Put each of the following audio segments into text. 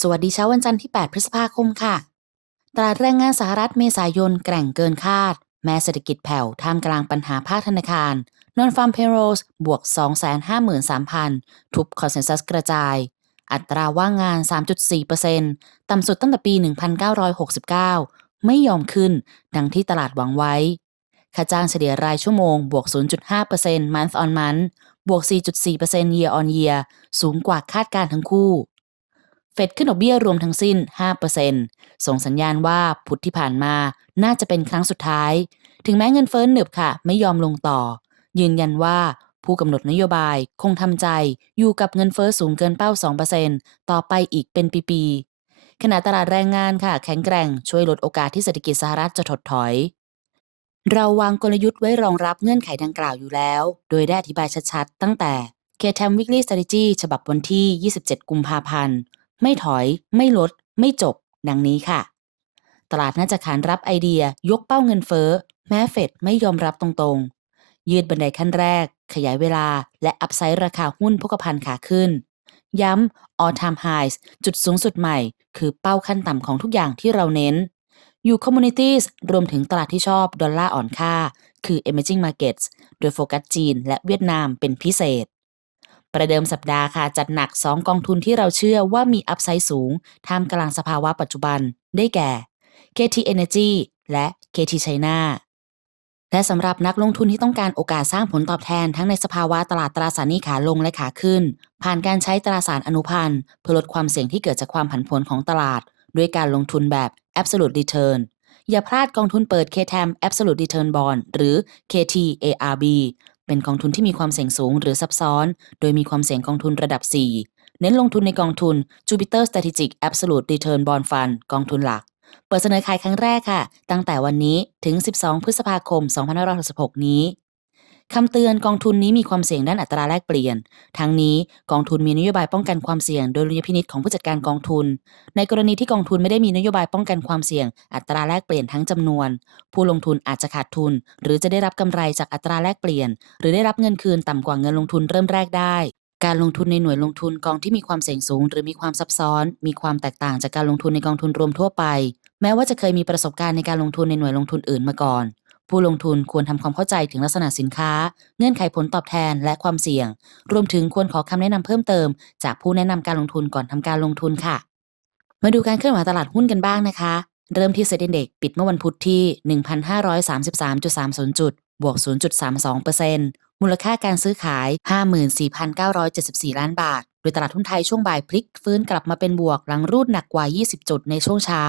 สวัสดีเช้าวันจันทร์ที่ 8 พฤษภาคมค่ะ ตลาดแรงงานสหรัฐเมษายนแกร่งเกินคาด แม้เศรษฐกิจแผ่วท่ามกลางปัญหาภาคธนาคาร นอนฟาร์มเพโรสบวก 253,000 ทุบคอนเซนแซสกระจาย อัตราว่างงาน 3.4%ต่ำสุดตั้งแต่ปี 1969 ไม่ยอมขึ้น ดังที่ตลาดหวังไว้ ค่าจ้างเฉลี่ยรายชั่วโมง บวก 0.5% month on month บวก 4.4% year on year สูงกว่าคาดการทั้งคู่ เฟดขึ้นดอกเบี้ยรวมทั้งสิ้น 5%ส่งสัญญาณว่าพุธที่ผ่านมาน่าจะเป็นครั้งสุดท้าย ถึงแม้เงินเฟ้อหนึบค่ะ ไม่ยอมลงต่อ ยืนยันว่าผู้กำหนดนโยบายคงทำใจอยู่กับเงินเฟ้อสูงเกินเป้า 2%ต่อไปอีกเป็นปีๆขณะตลาดแรงงานค่ะ แข็งแกร่งช่วยลดโอกาสที่เศรษฐกิจสหรัฐจะถดถอย เราวางกลยุทธ์ไว้รองรับเงื่อนไขดังกล่าวอยู่แล้ว โดยได้อธิบายชัดๆ ตั้งแต่ KTM Weekly Strategy ฉบับวันที่ 27 กุมภาพันธ์ ไม่ถอย ไม่ลด ไม่จบ ดังนี้ค่ะ ตลาดน่าจะขานรับไอเดียยกเป้าเงินเฟ้อ แม้เฟดไม่ยอมรับตรงๆ ยืดบันไดขั้นแรก ขยายเวลา และอัพไซด์ราคาหุ้นพกพันขาขึ้น ย้ำ all time highs จุดสูงสุดใหม่ คือเป้าขั้นต่ำของทุกอย่างที่เราเน้น อยู่ communities รวมถึงตลาดที่ชอบดอลลาร์อ่อนค่า คือ emerging markets โดยโฟกัสจีนและเวียดนามเป็นพิเศษ ประเดิมสัปดาห์ค่ะ จัดหนัก 2 กองทุนที่เราเชื่อว่ามีอัพไซด์สูง ท่ามกลางสภาวะปัจจุบัน ได้แก่ KT Energy และ KT China และสำหรับนักลงทุนที่ต้องการโอกาสสร้างผลตอบแทนทั้งในสภาวะตลาดตราสารหนี้ขาลงและขาขึ้น ผ่านการใช้ตราสารอนุพันธ์เพื่อลดความเสี่ยงที่เกิดจากความผันผวนของตลาด ด้วยการลงทุนแบบ absolute return อย่าพลาดกองทุนเปิด KTAM Absolute Return Bond หรือ KTARB เป็นกองทุนที่มีความเสี่ยงสูงหรือซับซ้อน โดยมีความเสี่ยงกองทุนระดับ 4 เน้นลงทุนในกองทุน Jupiter Strategic Absolute Return Bond Fund กองทุนหลัก เปิดเสนอขายครั้งแรกค่ะ ตั้งแต่วันนี้ถึง 12 พฤษภาคม 2566 นี้ คำเตือนกองทุนนี้มีความเสี่ยงด้านอัตราแลกเปลี่ยน ทั้งนี้กองทุนมีนโยบายป้องกันความเสี่ยง โดยดุลยพินิจของผู้จัดการกองทุน ในกรณีที่กองทุนไม่ได้มีนโยบายป้องกันความเสี่ยง อัตราแลกเปลี่ยนทั้งจำนวน ผู้ลงทุนอาจจะขาดทุน หรือจะได้รับกำไรจากอัตราแลกเปลี่ยน หรือได้รับเงินคืนต่ำกว่าเงินลงทุนเริ่มแรกได้การลงทุนในหน่วยลงทุนกองที่มีความเสี่ยงสูง หรือมีความซับซ้อน มีความแตกต่างจากการลงทุนในกองทุนรวมทั่วไป แม้ว่าจะเคยมีประสบการณ์ในการลงทุนในหน่วยลงทุนอื่นมาก่อน ผู้ลงทุนควรทำความเข้าใจถึงลักษณะสินค้า เงื่อนไขผลตอบแทนและความเสี่ยง รวมถึงควรขอคำแนะนำเพิ่มเติม จากผู้แนะนำการลงทุนก่อนทำการลงทุนค่ะ มาดูการเคลื่อนไหวตลาดหุ้นกันบ้างนะคะ เริ่มที่เซ็นดี x ปิดเมื่อวันพุธที่ 1,533.30 จุด บวก 0.32%มูลค่าการซื้อขาย 54,974 ล้านบาทโดยตลาดหุ้นไทยช่วงบ่ายพลิกฟื้นกลับมาเป็นบวกหลังรูดหนักกว่า 20 จุดในช่วงเช้า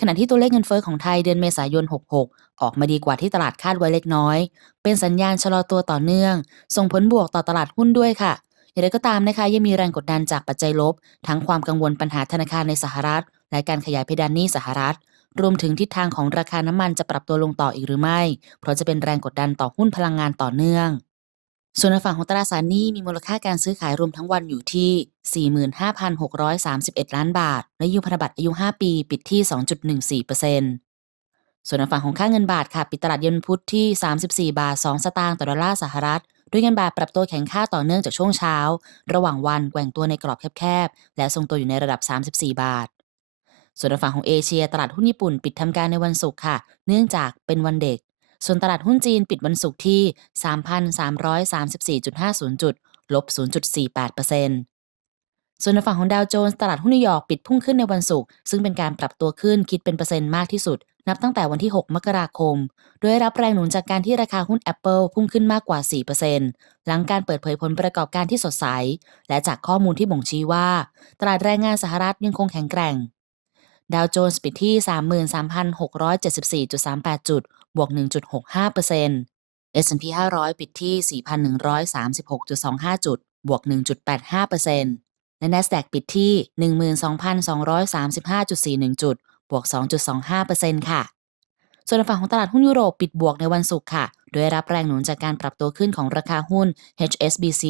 ขณะที่ตัวเลขเงินเฟ้อของไทยเดือนเมษายน 66 ออกมาดีกว่าที่ตลาดคาดไว้เล็กน้อย เป็นสัญญาณชะลอตัวต่อเนื่อง ส่งผลบวกต่อตลาดหุ้นด้วยค่ะ อย่างไรก็ตามนะคะ ยังมีแรงกดดันจากปัจจัยลบ ทั้งความกังวลปัญหาธนาคารในสหรัฐ และการขยายเพดานหนี้สหรัฐ รวมถึงทิศทางของราคาน้ำมันจะปรับตัวลงต่ออีกหรือไม่ เพราะจะเป็นแรงกดดันต่อหุ้นพลังงานต่อเนื่อง ส่วนฝั่งของตราสารหนี้มีมูลค่าการซื้อขายรวมทั้งวันอยู่ที่ 45,631 ล้านบาท และยูพันธบัตรอายุ 5 ปี ปิดที่ 2.14%ส่วน ในฝั่งของค่าเงินบาทค่ะ ปิดตลาดเย็นพุธที่ 34 บาท 2 สตางค์ต่อดอลลาร์สหรัฐ ด้วยเงินบาทปรับตัวแข็งค่าต่อเนื่องจากช่วงเช้า ระหว่างวันแกว่งตัวในกรอบแคบๆ และทรงตัวอยู่ในระดับ 34 บาท ส่วนฝั่งของเอเชีย ตลาดหุ้นญี่ปุ่นปิดทำการในวันศุกร์ค่ะ เนื่องจากเป็นวันเด็ก ส่วนตลาดหุ้นจีนปิดวันศุกร์ที่ 3,334.50 จุด ลบ 0.48%ส่วนในฝั่งของดาวโจนส์ตลาดหุ้นนิวยอร์กปิดพุ่งขึ้นในวันศุกร์ซึ่งเป็นการปรับตัวขึ้นคิดเป็นเปอร์เซ็นต์มากที่สุด นับตั้งแต่วันที่ 6 มกราคม โดยรับแรงหนุนจากการที่ราคาหุ้น Apple พุ่งขึ้นมากกว่า 4%หลังการเปิดเผยผลประกอบการที่สดใส และจากข้อมูลที่บ่งชี้ว่า ตลาดแรงงานสหรัฐยังคงแข็งแกร่ง ดาวโจนส์ปิดที่ 33,674.38 จุด บวก 1.65% S&P 500 ปิดที่ 4,136.25 จุด บวก 1.85%และ NASDAQ ปิดที่ 12,235.41 จุด บวก 2.25%ค่ะ ส่วนฝั่งของตลาดหุ้นยุโรปปิดบวกในวันศุกร์ค่ะ โดยรับแรงหนุนจากการปรับตัวขึ้นของราคาหุ้น HSBC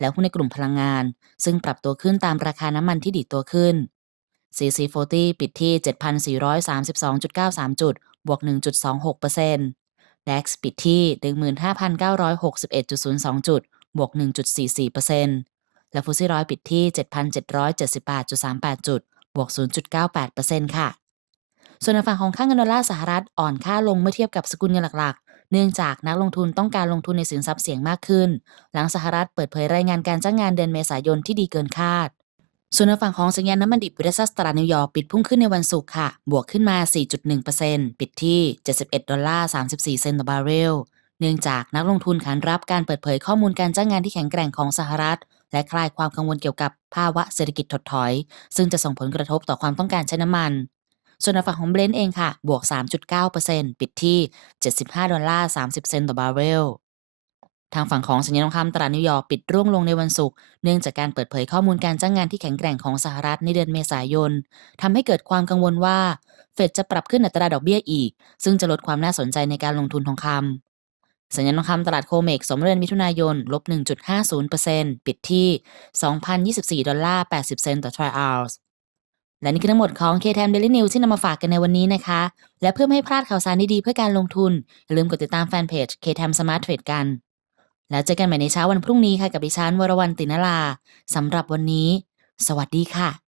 และหุ้นในกลุ่มพลังงาน ซึ่งปรับตัวขึ้นตามราคาน้ำมันที่ดีดตัวขึ้น CC40 ปิดที่ 7,432.93 จุด บวก 1.26% DAX ปิดที่ 15,961.02 จุด บวก 1.44%และฟุซี่ร้อยปิดที่ 7,778.38 จุด บวก 0.98%ค่ะ ส่วนฝั่งของค่าเงินดอลลาร์สหรัฐอ่อนค่าลงเมื่อเทียบกับสกุลเงินหลักๆ เนื่องจากนักลงทุนต้องการลงทุนในสินทรัพย์เสี่ยงมากขึ้น หลังสหรัฐเปิดเผยรายงานการจ้างงานเดือนเมษายนที่ดีเกินคาด ส่วนฝั่งของสัญญาณน้ำมันดิบเวสซัสตลาดนิวยอร์กปิดพุ่งขึ้นในวันศุกร์ค่ะ บวกขึ้นมา 4.1%ปิดที่ 71 ดอลลาร์ 34 เซนต์ต่อบาร์เรล เนื่องจากนักลงทุนขานรับการเปิดเผยข้อมูลการจ้างงานที่แข็งแกร่งของสหรัฐและคลายความกังวลเกี่ยวกับภาวะเศรษฐกิจถดถอย ซึ่งจะส่งผลกระทบต่อความต้องการใช้น้ำมัน ส่วนฝั่งของเบรนท์เองค่ะ บวก 3.9%ปิดที่ 75 ดอลลาร์ 30 เซนต์ต่อบาร์เรลทางฝั่งของสัญญาณทองคำตลาดนิวยอร์กปิดร่วงลงในวันศุกร์เนื่องจากการเปิดเผยข้อมูลการจ้างงานที่แข็งแกร่งของสหรัฐในเดือนเมษายนทำให้เกิดความกังวลว่า เฟดจะปรับขึ้นอัตราดอกเบี้ยอีก ซึ่งจะลดความน่าสนใจในการลงทุนทองคำสัญญาณทองคำตลาดโคเมกสมเดือนมิถุนายนลบ 1.50%ปิดที่ 2,024 ดอลลาร์ 80 เซนต์ต่อทรัลล์ และนี่คือทั้งหมดของ KTM Daily News ที่นำมาฝากกันในวันนี้นะคะ และเพื่อไม่ให้พลาดข่าวสารดีๆเพื่อการลงทุน อย่าลืมกดติดตามแฟนเพจ KTM Smart Trade กัน แล้วเจอกันใหม่ในเช้าวันพรุ่งนี้ค่ะกับดิฉันวรวรรณตินลาสำหรับวันนี้ สวัสดีค่ะ